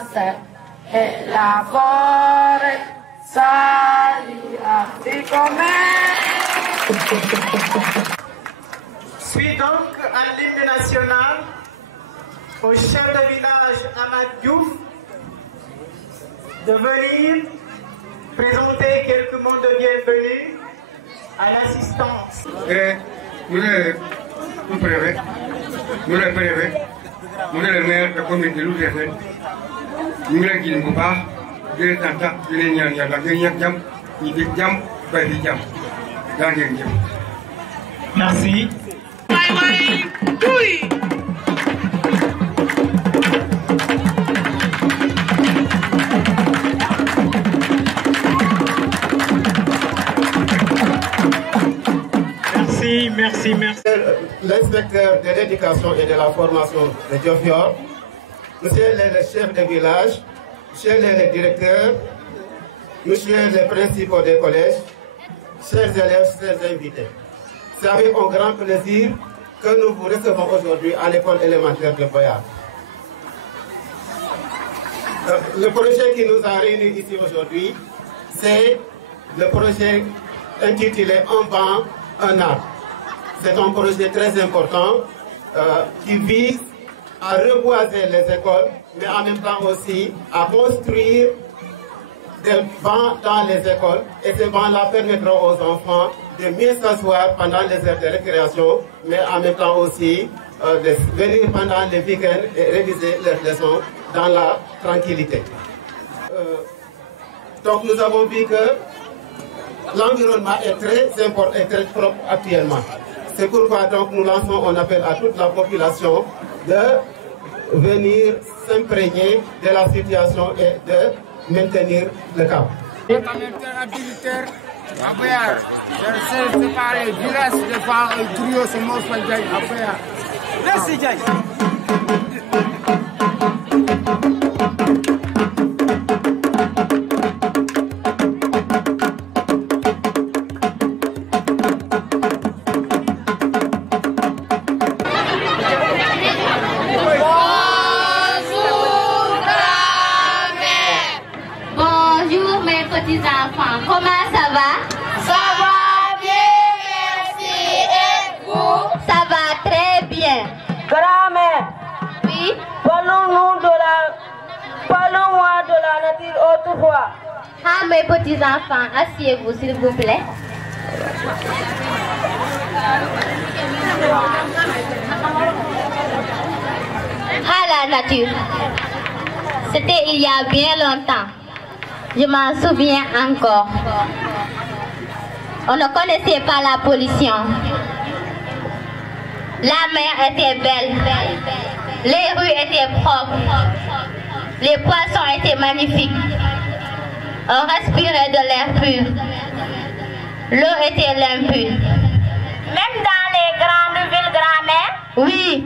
forza e la forza di Africomè. Suis donc à l'hymne national au chef de village Ahmad Diouf de venir présenter quelques mots de bienvenue à l'assistance. Nous le préfet, nous le maire de la commune de Loudéfen, nous le guide au bas, de Tanta, de l'Union, de la Guinée, de Jam, de Jam, merci. Merci. L'inspecteur de l'éducation et de la formation de Diofior, monsieur le chef de village, monsieur le directeur, monsieur les principaux des collèges, chers élèves, chers invités. C'est avec un grand plaisir que nous vous recevons aujourd'hui à l'école élémentaire de Boyard. Le projet qui nous a réunis ici aujourd'hui, c'est le projet intitulé Un banc, un arbre. C'est un projet très important qui vise à reboiser les écoles, mais en même temps aussi à construire des bancs dans les écoles. Et ces bancs-là permettront aux enfants de mieux s'asseoir pendant les heures de récréation, mais en même temps aussi de venir pendant les week-ends et réviser leurs leçons dans la tranquillité. Donc nous avons vu que l'environnement est très important et très propre actuellement. C'est pourquoi donc nous lançons un appel à toute la population de venir s'imprégner de la situation et de maintenir le cap. Merci, Jai. Enfants, comment ça va? Ça va bien, merci. Et vous? Ça va très bien. Grand-mère. Oui. Parlons-moi de la nature autrefois. Ah, mes petits enfants, asseyez-vous s'il vous plaît. Ah, la nature. C'était il y a bien longtemps. Je m'en souviens encore. On ne connaissait pas la pollution. La mer était belle. Les rues étaient propres. Les poissons étaient magnifiques. On respirait de l'air pur. L'eau était limpide. Même dans les grandes villes, grand-mère? Oui,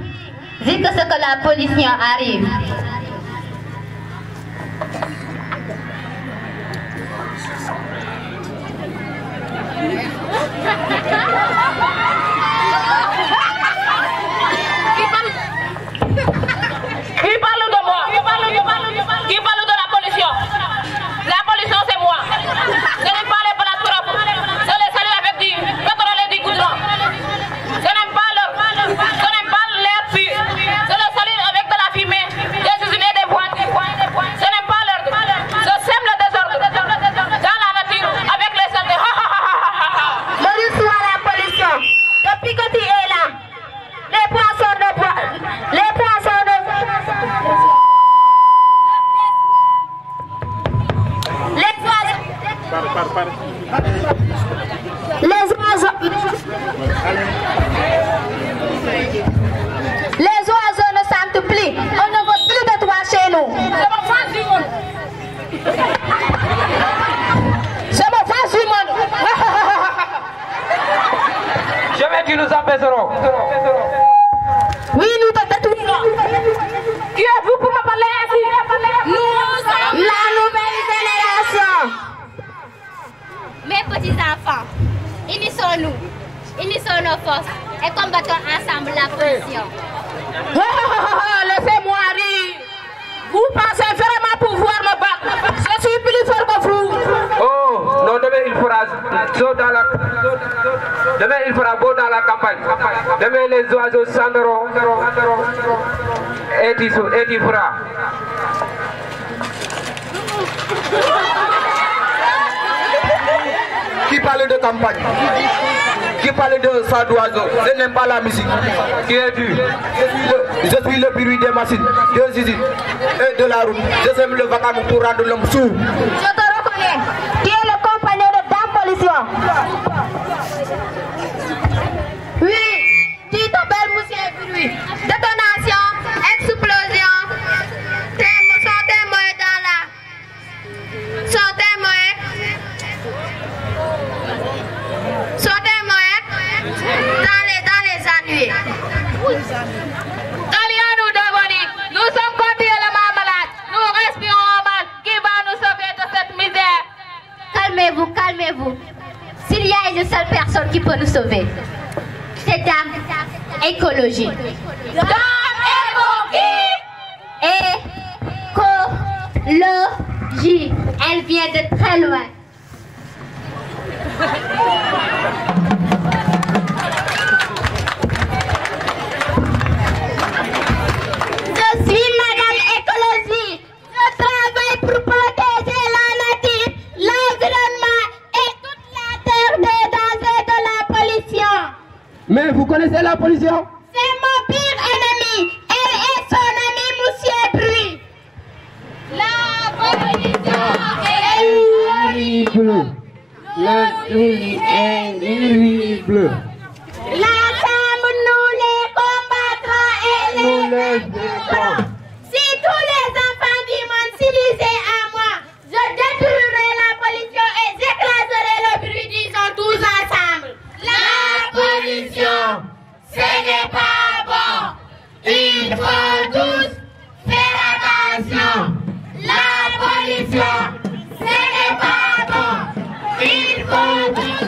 jusqu'à ce que la pollution arrive. Qui parle de moi? Qui parle de la pollution? La pollution, c'est moi. Je n'aime pas les plateaux. Je les salue avec du pétrole et du goudron. Je n'aime pas l'air pur. Je les salue avec de la fumée, des usines et des boîtes. Je n'aime pas l'ordre. Je sème le désordre dans la nature avec les saletés. Maurice soit la pollution. Depuis que tu es là, les poissons de bois, les poissons de les oiseaux ne sentent plus. On ne veut plus de toi chez nous. C'est mon face du monde. Jamais tu nous empêcherons. Oui, nous te détruirons. Qui êtes-vous pour me parler ainsi? Nous sommes la nouvelle génération. Mes petits enfants, unissons-nous, unissons nos forces et combattons ensemble la pollution. Laissez-moi rire. Vous pensez vraiment Demain les oiseaux chanteront et tu feras. Qui parle de campagne? Qui parle de ça d'oiseau? Je n'aime pas la musique. Qui es-tu? Je suis le bruit des machines, des usines et de la route. Je sème le vacarme pour rendre l'homme sourd. Je te reconnais. Tu es le compagnon de Dame Pollution. Oui, tu t'appelles Monsieur Bruit. Détonation, explosion. Sont témoins dans la... Sont témoins dans les ennuis. Allons-nous devenir. Nous sommes continuellement malades. Nous respirons mal. Qui va nous sauver de cette misère? Calmez-vous, calmez-vous. S'il y a une seule personne qui peut nous sauver, c'est Dame Écologie. Dame Écologie. Elle vient de très loin. Je suis Madame Écologie. Je travaille pour protéger la nature, l'environnement et toute la terre des dangers de la pollution. Mais vous connaissez la pollution? C'est mon pire ennemi. Elle est son ami, Monsieur Bruit. La pollution est Horrible. La nuit est horrible. L'ensemble, nous les combattrons et Nous les les vaincrons. Si tous les enfants du monde s'unisaient à moi, je détruirai la pollution et j'écraserai le bruit, disons tous ensemble. La pollution, ce n'est pas bon. Il faut tous faire attention. La pollution, ce n'est pas bon. Il faut tous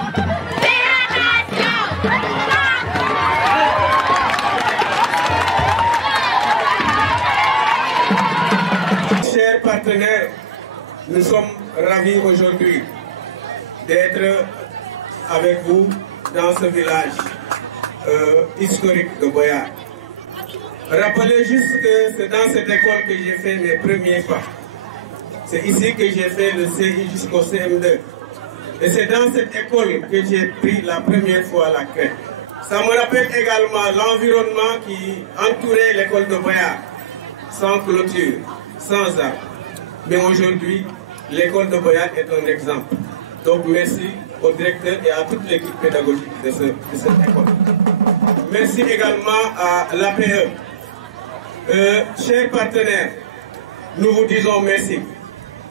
faire attention. Chers partenaires, nous sommes ravis aujourd'hui d'être avec vous dans ce village historique de Boyar. Rappelez juste que c'est dans cette école que j'ai fait mes premiers pas. C'est ici que j'ai fait le CI jusqu'au CM2. Et c'est dans cette école que j'ai pris la première fois la crête. Ça me rappelle également l'environnement qui entourait l'école de Boyar, sans clôture, sans arbres. Mais aujourd'hui, l'école de Boyar est un exemple. Donc merci au directeur et à toute l'équipe pédagogique de cette école. Merci également à l'APE. Chers partenaires, nous vous disons merci.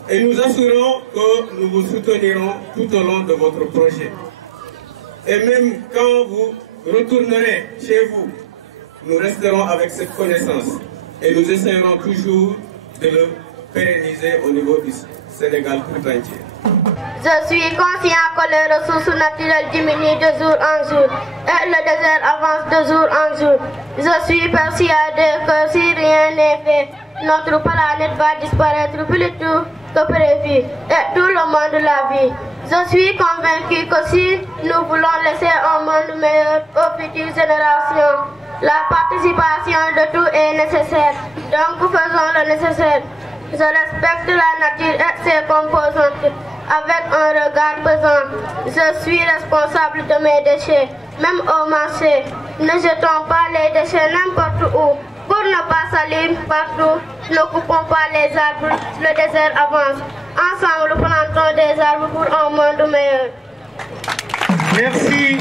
Et nous assurons que nous vous soutenirons tout au long de votre projet. Et même quand vous retournerez chez vous, nous resterons avec cette connaissance. Et nous essayerons toujours de le pérenniser au niveau du Sénégal tout entier. Je suis conscient que les ressources naturelles diminuent de jour en jour et le désert avance de jour en jour. Je suis persuadé que si rien n'est fait, notre planète va disparaître plus tôt que prévu et tout le monde la vit. Je suis convaincu que si nous voulons laisser un monde meilleur aux futures générations, la participation de tous est nécessaire. Donc faisons le nécessaire. Je respecte la nature et ses composantes avec un regard pesant. Je suis responsable de mes déchets, même au marché. Ne jetons pas les déchets n'importe où. Pour ne pas salir partout, ne coupons pas les arbres, le désert avance. Ensemble, plantons des arbres pour un monde meilleur. Merci.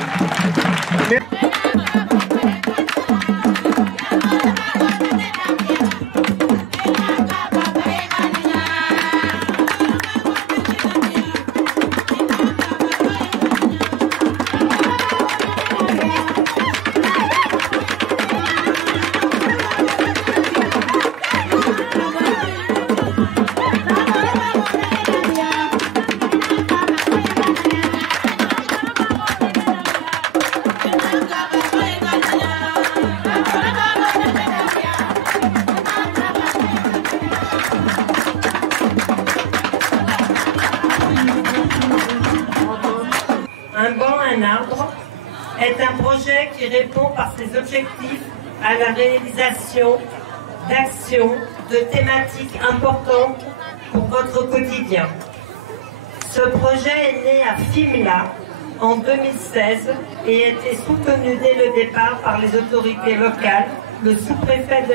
est un projet qui répond par ses objectifs à la réalisation d'actions, de thématiques importantes pour votre quotidien. Ce projet est né à Fimela en 2016 et a été soutenu dès le départ par les autorités locales, le sous-préfet de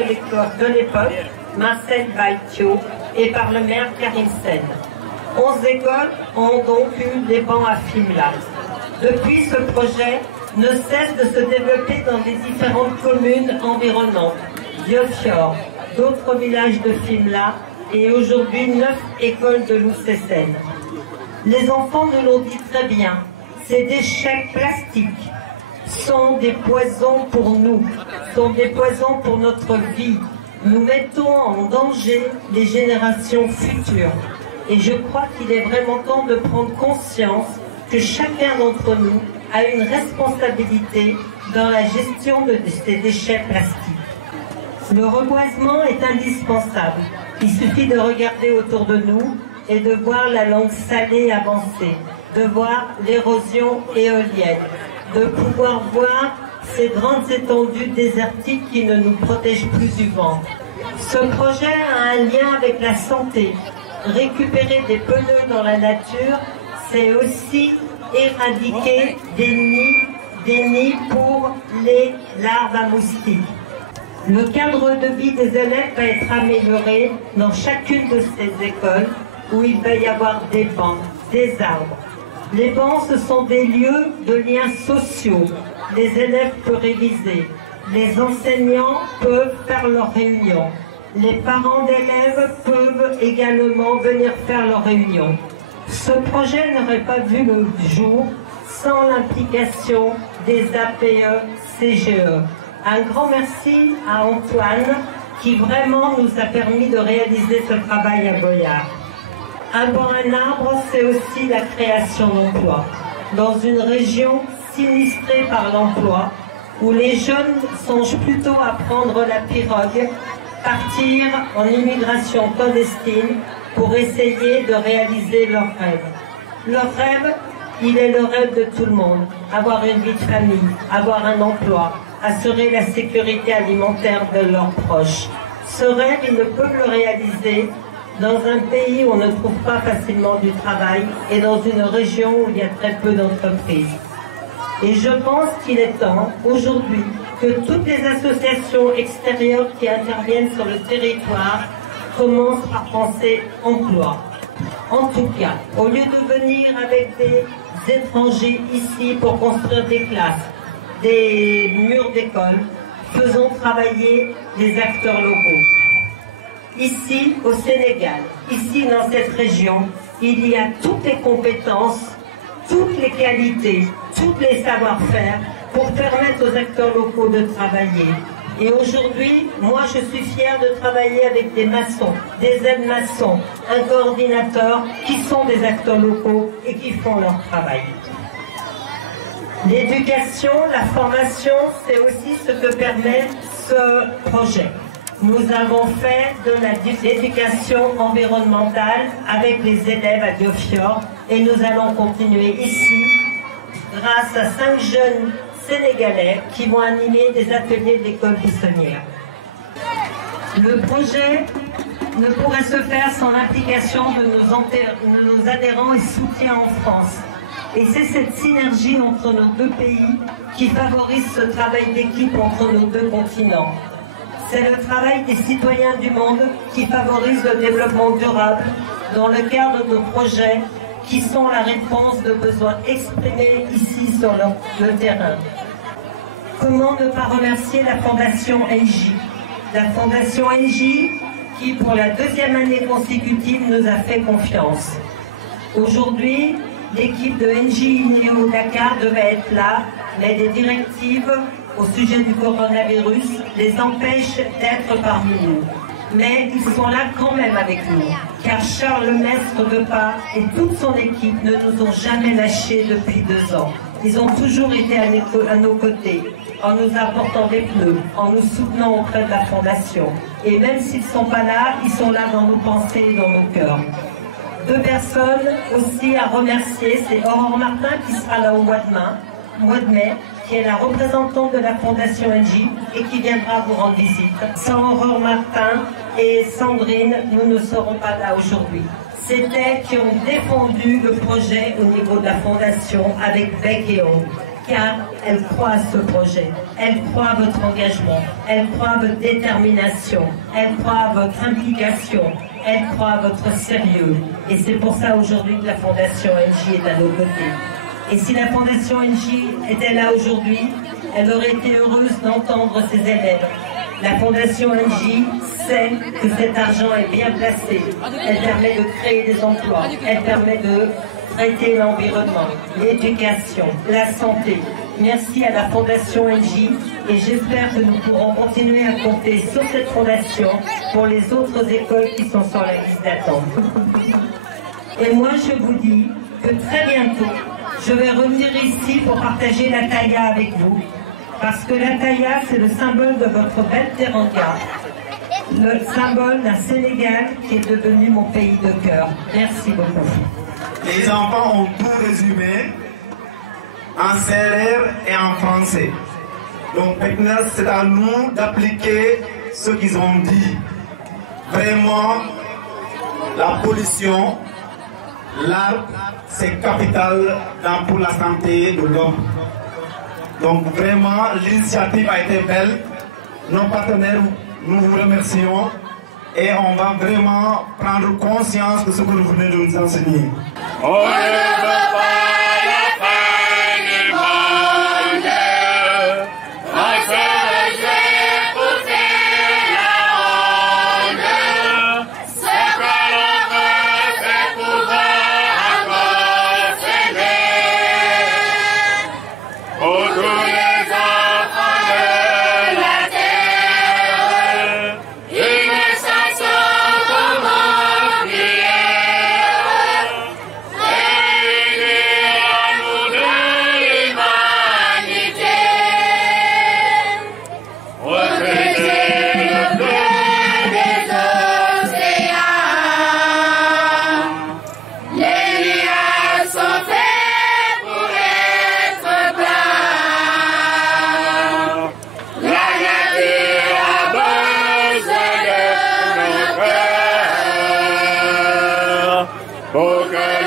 l'époque, Marcel Baïtio, et par le maire Karim Sen. 11 écoles ont donc eu des bancs à Fimela. Depuis, ce projet ne cesse de se développer dans les différentes communes environnantes, Diofior, d'autres villages de Fimela et aujourd'hui 9 écoles de Loussésen. Les enfants nous l'ont dit très bien, ces déchets plastiques sont des poisons pour nous, sont des poisons pour notre vie. Nous mettons en danger les générations futures. Et je crois qu'il est vraiment temps de prendre conscience que chacun d'entre nous a une responsabilité dans la gestion de ces déchets plastiques. Le reboisement est indispensable. Il suffit de regarder autour de nous et de voir la langue salée avancer, de voir l'érosion éolienne, de pouvoir voir ces grandes étendues désertiques qui ne nous protègent plus du vent. Ce projet a un lien avec la santé. Récupérer des pneus dans la nature, c'est aussi éradiquer des nids pour les larves à moustiques. Le cadre de vie des élèves va être amélioré dans chacune de ces écoles où il va y avoir des bancs, des arbres. Les bancs, ce sont des lieux de liens sociaux. Les élèves peuvent réviser. Les enseignants peuvent faire leurs réunions. Les parents d'élèves peuvent également venir faire leurs réunions. Ce projet n'aurait pas vu le jour sans l'implication des APE-CGE. Un grand merci à Antoine qui vraiment nous a permis de réaliser ce travail à Boyard. Un banc, un arbre, c'est aussi la création d'emplois. Dans une région sinistrée par l'emploi, où les jeunes songent plutôt à prendre la pirogue, partir en immigration clandestine pour essayer de réaliser leurs rêves. Leur rêve, il est le rêve de tout le monde. Avoir une vie de famille, avoir un emploi, assurer la sécurité alimentaire de leurs proches. Ce rêve, ils ne peuvent le réaliser dans un pays où on ne trouve pas facilement du travail et dans une région où il y a très peu d'entreprises. Et je pense qu'il est temps, aujourd'hui, que toutes les associations extérieures qui interviennent sur le territoire commencent par penser emploi. En tout cas, au lieu de venir avec des étrangers ici pour construire des classes, des murs d'école, faisons travailler les acteurs locaux. Ici, au Sénégal, ici dans cette région, il y a toutes les compétences, toutes les qualités, tous les savoir-faire pour permettre aux acteurs locaux de travailler. Et aujourd'hui, moi je suis fière de travailler avec des maçons, des aides-maçons, un coordinateur qui sont des acteurs locaux et qui font leur travail. L'éducation, la formation, c'est aussi ce que permet ce projet. Nous avons fait de l'éducation environnementale avec les élèves à Diofior et nous allons continuer ici grâce à 5 jeunes Sénégalais qui vont animer des ateliers de l'école buissonnière. Le projet ne pourrait se faire sans l'implication de nos adhérents et soutiens en France. Et c'est cette synergie entre nos deux pays qui favorise ce travail d'équipe entre nos deux continents. C'est le travail des citoyens du monde qui favorise le développement durable dans le cadre de projets qui sont la réponse de besoins exprimés ici sur le terrain. Comment ne pas remercier la Fondation NJ? La Fondation NJ qui, pour la 2e année consécutive, nous a fait confiance. Aujourd'hui, l'équipe de NJ INEO Dakar devait être là, mais des directives au sujet du coronavirus les empêchent d'être parmi nous. Mais ils sont là quand même avec nous, car Charles Lemestre de Pas et toute son équipe ne nous ont jamais lâchés depuis 2 ans. Ils ont toujours été à nos côtés, en nous apportant des pneus, en nous soutenant auprès de la Fondation. Et même s'ils ne sont pas là, ils sont là dans nos pensées et dans nos cœurs. 2 personnes aussi à remercier, c'est Aurore Martin qui sera là au mois de mai, qui est la représentante de la Fondation NJ et qui viendra vous rendre visite. Sans Aurore Martin et Sandrine, nous ne serons pas là aujourd'hui. C'est elles qui ont défendu le projet au niveau de la Fondation avec bec et ongles, car elles croient à ce projet, elles croient à votre engagement, elles croient à votre détermination, elles croient à votre implication, elles croient à votre sérieux. Et c'est pour ça aujourd'hui que la Fondation NJ est à nos côtés. Et si la Fondation NJ était là aujourd'hui, elle aurait été heureuse d'entendre ses élèves. La Fondation NJ sait que cet argent est bien placé. Elle permet de créer des emplois. Elle permet de traiter l'environnement, l'éducation, la santé. Merci à la Fondation NJ et j'espère que nous pourrons continuer à compter sur cette fondation pour les autres écoles qui sont sur la liste d'attente. Et moi, je vous dis que très bientôt, je vais revenir ici pour partager la taïa avec vous. Parce que la taïa, c'est le symbole de votre belle Teranga. Le symbole d'un Sénégal qui est devenu mon pays de cœur. Merci beaucoup. Les enfants ont tout résumé en sérère et en français. Donc maintenant, c'est à nous d'appliquer ce qu'ils ont dit. Vraiment, la pollution, l'arbre, c'est capital pour la santé de l'homme. Donc vraiment, l'initiative a été belle. Nos partenaires, nous vous remercions. Et on va vraiment prendre conscience de ce que vous venez de nous enseigner. On ne veut pas la fin du monde. On se laisse pousser la honte. Ce que l'on veut, c'est pouvoir encore s'aimer. Pour tous les enfants de la terre, une chanson pour mon prière. Réunis à nous de l'humanité. Retraiter le bleu des océans. Les nuages sont faits pour être blancs. La nature a besoin de nos cœurs pour que